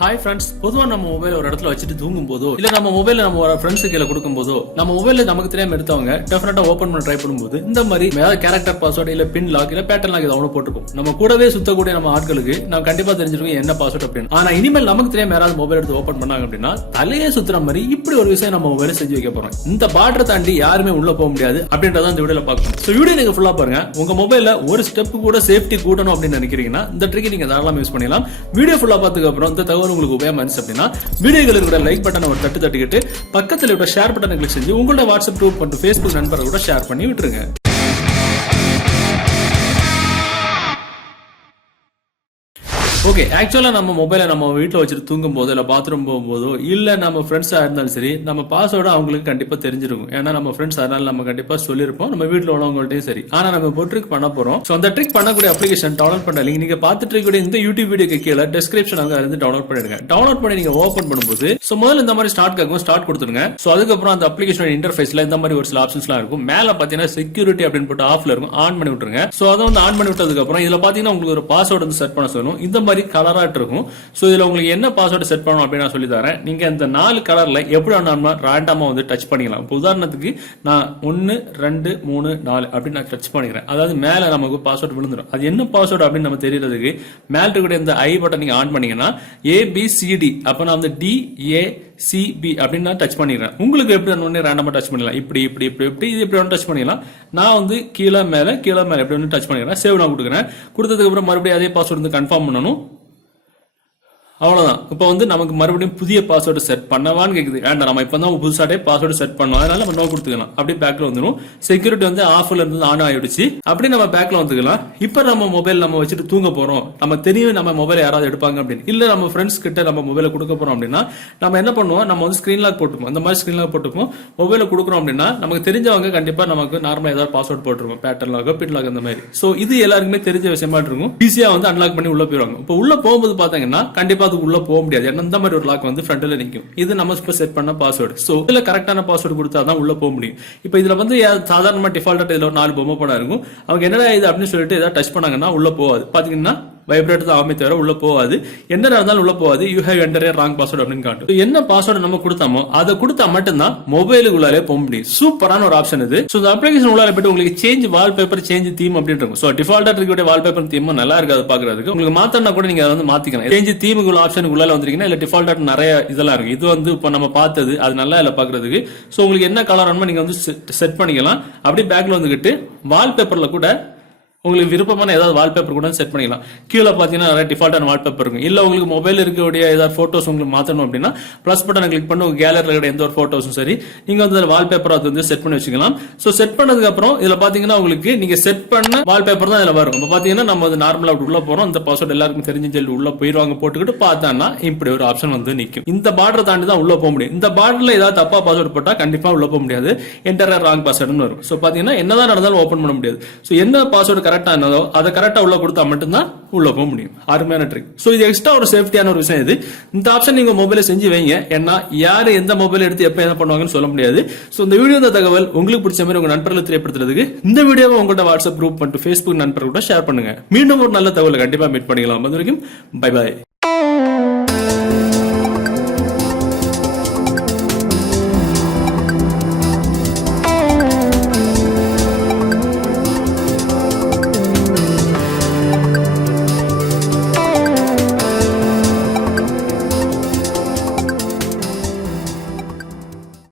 Hi friends, பொதுவாக நம்ம mobile ஒரு இடத்துல வச்சுட்டு தூங்கும் போதோ இல்ல நம்ம மொபைல நம்ம ஒரு ஃப்ரெண்ட்ஸு கையில கொடுக்கும் போதோ நம்ம மொபைல நமக்கு தெரியாம எடுத்தவங்க டெஃபினட்டா ஓப்பன் பண்ண ட்ரை பண்ணும்போது இந்த மாதிரி ஏதாவது கேரக்டர் பாஸ்வேர்டு இல்ல பின் லாக் இல்ல பேட்டர்ன் லாக் ஏதாவது போட்டுருக்கும். நம்ம கூடவே சுத்தக்கூடிய நம்ம ஆட்களுக்கு நம்ம கண்டிப்பா தெரிஞ்சிருக்கோம் என்ன பாஸ்வேர்டு அப்படின்னு. ஆனா இனிமேல் நமக்கு தெரியாம யாராவது மொபைல் எடுத்து ஓப்பன் பண்ணாங்க அப்படின்னா தலையே சுத்துற மாதிரி இப்படி ஒரு விஷயம் நம்ம மொபைல செஞ்சு வைக்க போறோம். இந்த பார்டரை தாண்டி யாருமே உள்ள போக முடியாது அப்படின்றத இந்த வீடியோல பார்க்கணும். ஸோ வீடியோ நீங்க ஃபுல்லா பாருங்க. உங்க மொபைல ஒரு ஸ்டெப் கூட சேஃப்டி கூட்டணும் அப்படின்னு நினைக்கிறீங்கன்னா இந்த ட்ரிக்கை நீங்க தாராளமா யூஸ் பண்ணலாம். வீடியோ ஃபுல்லா பார்த்ததுக்கு அப்புறம் இந்த தகவல் உங்களுக்கு உபயோகமா அப்படின்னா வீடியோகளுக்கு கூட லைக் பட்டனை ஒரு தட்டிக்கிட்டு பக்கத்தில் இருக்க ஷேர் பட்டனை கிளிக் செஞ்சு உங்களோட வாட்ஸ்அப் குரூப் மற்றும் ஃபேஸ்புக் நண்பர்கள் கூட ஷேர் பண்ணி விட்டுருங்க. ஓகே, ஆக்சுவலா நம்ம மொபைலை நம்ம வீட்டில் வச்சுட்டு தூங்கும் போதோ இல்லை பாத்ரூம் போகும்போதோ இல்லை நம்ம ஃப்ரெண்ட்ஸாக இருந்தாலும் சரி நம்ம பாஸ்வேர்டு அவங்களுக்கு கண்டிப்பாக தெரிஞ்சிருக்கும். ஏன்னா நம்ம ஃப்ரெண்ட்ஸ் அதனால நம்ம கண்டிப்பாக சொல்லியிருப்போம் நம்ம வீட்டில் உள்ளவங்கள்ட்டையும் சரி. ஆனால் நம்ம இப்போ ட்ரிக் பண்ண போகிறோம். ஸோ அந்த ட்ரிக் பண்ணக்கூடிய அப்ளிகேஷன் டவுன்லோட் பண்ண லிங்க் நீங்கள் பார்த்துட்டு இருக்கக்கூடிய இந்த யூடியூப் வீடியோக்கு கீழே டிஸ்கிரிப்ஷன் அங்கே இருந்து டவுன்லோட் பண்ணிடுங்க. டவுன்லோட் பண்ணி நீங்கள் ஓப்பன் பண்ணும்போது ஸோ முதல்ல இந்த மாதிரி ஸ்டார்ட் கேட்கும், ஸ்டார்ட் கொடுத்துருங்க. ஸோ அதுக்கப்புறம் அந்த அப்ளிகேஷன் இன்டர்ஃபேஸில் இந்த மாதிரி ஒரு சில ஆப்ஷன்ஸ்லாம் இருக்கும். மேலே பார்த்தீங்கன்னா செக்யூரிட்டி அப்படின்னு போட்டு ஆஃப்ல இருக்கும், ஆன் பண்ணி விட்டுருங்க. ஸோ அதை வந்து ஆன் பண்ணி விட்டதுக்கப்புறம் இதில் பார்த்தீங்கன்னா உங்களுக்கு ஒரு பாஸ்வேர்டு வந்து செட் பண்ண சொல்லணும். இந்த மாதிரி கலராக இருக்கும். சோ இதுல உங்களுக்கு என்ன பாஸ்வேர்டு செட் பண்ணணும் அப்படின்னு நான் சொல்லி தரேன். நீங்க இந்த 4 கலர்ல எப்படி வேணாலும் ரேண்டமா வந்து டச் பண்ணிக்கலாம். இப்போ உதாரணத்துக்கு நான் 1 2 3 4 அப்படின்னு நான் டச் பண்ணிக்கிறேன். அதாவது மேல நமக்கு பாஸ்வேர்டு விழுந்துடும். அது என்ன பாஸ்வேர்டு அப்படின்னு நம்ம தெரியறதுக்கு மேல இருக்கக்கூடிய இந்த ஐ பட்டன் நீங்க ஆன் பண்ணீங்கன்னா ABCD அப்ப நான் வந்து DACB அப்படின்னு நான் டச் பண்ணிக்கிறேன். உங்களுக்கு எப்படி ஒன்று ரேண்டமா டச் பண்ணிக்கலாம். இப்படி இப்படி இப்படி இப்படி இது எப்படி டச் பண்ணிக்கலாம். நான் வந்து கீழே மேல எப்படி ஒன்று டச் பண்ணிக்கிறேன். சேவ் நான் கொடுக்குறேன். கொடுத்ததுக்கு அப்புறம் மறுபடியும் அதே பாஸ்வேர்டு வந்து கன்ஃபார்ம் பண்ணணும். அவ்வளவுதான். இப்போ வந்து நமக்கு மறுபடியும் புதிய பாஸ்வேர்டு செட் பண்ணவான்னு கேக்குது. வேண்டாம், நம்ம இப்போ தான் புதுசாட்டே பாஸ்வேர்டு செட் பண்ணோம். அதனால நம்ம நோ கொடுத்துக்கலாம். அப்படியே பேக்ல வந்துடும். செக்யூரிட்டி வந்து ஆஃப்ல இருந்து ஆன் ஆயிடுச்சு. அப்படி நம்ம பேக்ல வந்துக்கலாம். இப்போ நம்ம மொபைல் நம்ம வச்சுட்டு தூங்க போறோம். நம்ம தெரியும் நம்ம மொபைல் யாராவது எடுப்பாங்க அப்படின்னு. இல்ல நம்ம ஃப்ரெண்ட்ஸ் கிட்ட நம்ம மொபைலை கொடுக்க போறோம் அப்படின்னா நம்ம என்ன பண்ணுவோம், நம்ம வந்து ஸ்கிரீன் லாக் போட்டுப்போம். இந்த மாதிரி ஸ்கிரீன் லாக் போட்டுப்போம். மொபைலை கொடுக்குறோம் அப்படின்னா நமக்கு தெரிஞ்சவங்க கண்டிப்பா நமக்கு நார்மலா ஏதாவது பாஸ்வேர்டு போட்டுருவோம். பேட்டர்ன் லாக் பின் லாக் அந்த மாதிரி. சோ இது எல்லாருக்குமே தெரிஞ்ச விஷயமா இருக்கும். ஈஸியா வந்து அன்லாக் பண்ணி உள்ள போயிருவாங்க. இப்போ உள்ள போகும்போது பாத்தீங்கன்னா கண்டிப்பா அது உள்ள போக முடியாது. இந்த மாதிரி ஒரு லாக் வந்து ஃப்ரண்ட்ல நிக்கும். இது நம்ம செட் பண்ண பாஸ்வேர்டு. சோ இதுல கரெக்டான பாஸ்வேர்டு கொடுத்தா தான் உள்ள போக முடியும். இப்போ இதுல வந்து சாதாரணமா டிஃபால்ட்டா இதுல ஒரு 4 பொம்மை படம் இருக்கும். அவங்க என்னடா இது அப்படின்னு சொல்லிட்டு ஏதாவது டச் பண்ணாங்கன்னா உள்ள போகாது. பாத்தீங்கன்னா வைப்ரேட் தான் ஆமே தவிர உள்ள போகாது. என்ன இருந்தாலும் உள்ள போகாது. You have enter wrong password அப்படின்னு காட்டும். என்ன பாஸ்வேர்டு நம்ம கொடுத்தாமோ அதை கொடுத்தா மட்டும்தான் மொபைலுக்கு உள்ளாலே போக முடியும். சூப்பரான ஒரு ஆப்ஷன் இது. ஸோ இந்த அப்ளிகேஷன் உள்ளால போயிட்டு உங்களுக்கு சேஞ்ச் வால்பேப்பர், சேஞ்ச் தீம் அப்படின்னு இருக்கும். ஸோ டிஃபால்ட்டா இருக்கக்கூடிய வால்பேப்பர் தீம் நல்லா இருக்காது பாக்குறதுக்கு. உங்களுக்கு மாத்தனா கூட நீங்க அதை வந்து மாத்திக்கலாம். சேஞ்ச் தீமுக்கு உள்ள ஆப்ஷனுக்கு உள்ள வந்திருக்கீங்கன்னா இல்ல டிஃபால்ட்டா நிறைய இதெல்லாம் இருக்கு. இது வந்து இப்போ நம்ம பார்த்தது அது நல்லா இல்ல பாக்குறதுக்கு. ஸோ உங்களுக்கு என்ன கலர் வேணுமோ நீங்க வந்து செட் பண்ணிக்கலாம். அப்படியே பேக்ல வந்துகிட்டு வால்பேப்பர்ல கூட உங்களுக்கு விருப்பமான ஏதாவது வால்பேப்பர் கூட செட் பண்ணிக்கலாம். கீழே பாத்தீங்கன்னா நிறைய டிஃபால்ட்டான வால்பேப்பர் இருக்கும். இல்ல உங்களுக்கு மொபைல் இருக்கக்கூடிய ஏதாவது போட்டோஸ் உங்களுக்கு மாத்தணும் அப்படின்னா பிளஸ் பட்டனை கிளிக் பண்ணி உங்க கேலரியில் இருக்கிற எந்த ஒரு போட்டோஸும் சரி நீங்க வந்து வால்பேப்பர் அது வந்து செட் பண்ணி வச்சுக்கலாம். சோ செட் பண்ணதுக்கு அப்புறம் இதுல பாத்தீங்கன்னா உங்களுக்கு நீங்க செட் பண்ண வால்பேப்பர் தான் இதுல வரும். இப்போ பாத்தீங்கன்னா நம்ம வந்து நார்மலா உள்ள போறோம். இந்த பாஸ்வேர்டு எல்லாருக்கும் தெரிஞ்சு சொல்லி உள்ள போயிருவாங்க. போட்டுக்கிட்டு பார்த்தாங்கன்னா இப்படி ஒரு ஆப்ஷன் வந்து நிற்கும். இந்த பார்டர் தாண்டி தான் உள்ள போக முடியும். இந்த பார்டர்ல ஏதாவது தப்பா பாஸ்வேர்டு போட்டா கண்டிப்பா உள்ள போக முடியாது. என்டர் ராங் பாஸ்வேர்டுன்னு வரும். சோ பாத்தீங்கன்னா என்னதான் நடந்தாலும் ஓபன் பண்ண முடியாது. சோ என்ன பாஸ்வேர்டு கரெக்டா என்னதோ அதை கரெக்டா உள்ள கொடுத்தா மட்டும்தான் உள்ள போக முடியும். அருமையான ட்ரிக். சோ இது எக்ஸ்ட்ரா ஒரு சேஃப்டியான ஒரு விஷயம். இது இந்த ஆப்ஷன் நீங்க மொபைல செஞ்சு வைங்க. ஏன்னா யாரு எந்த மொபைல் எடுத்து எப்ப என்ன பண்ணுவாங்கன்னு சொல்ல முடியாது. சோ இந்த வீடியோ இந்த தகவல் உங்களுக்கு பிடிச்ச மாதிரி உங்க நண்பர்களை தெரியப்படுத்துறதுக்கு இந்த வீடியோவை உங்களோட வாட்ஸ்அப் குரூப் மற்றும் ஃபேஸ்புக் நண்பர்கள் கூட ஷேர் பண்ணுங்க. மீண்டும் ஒரு நல்ல தகவலை கண்டிப்பா மீட் பண்ணிக்கலாம். அது வரைக்கும் பை பாய்.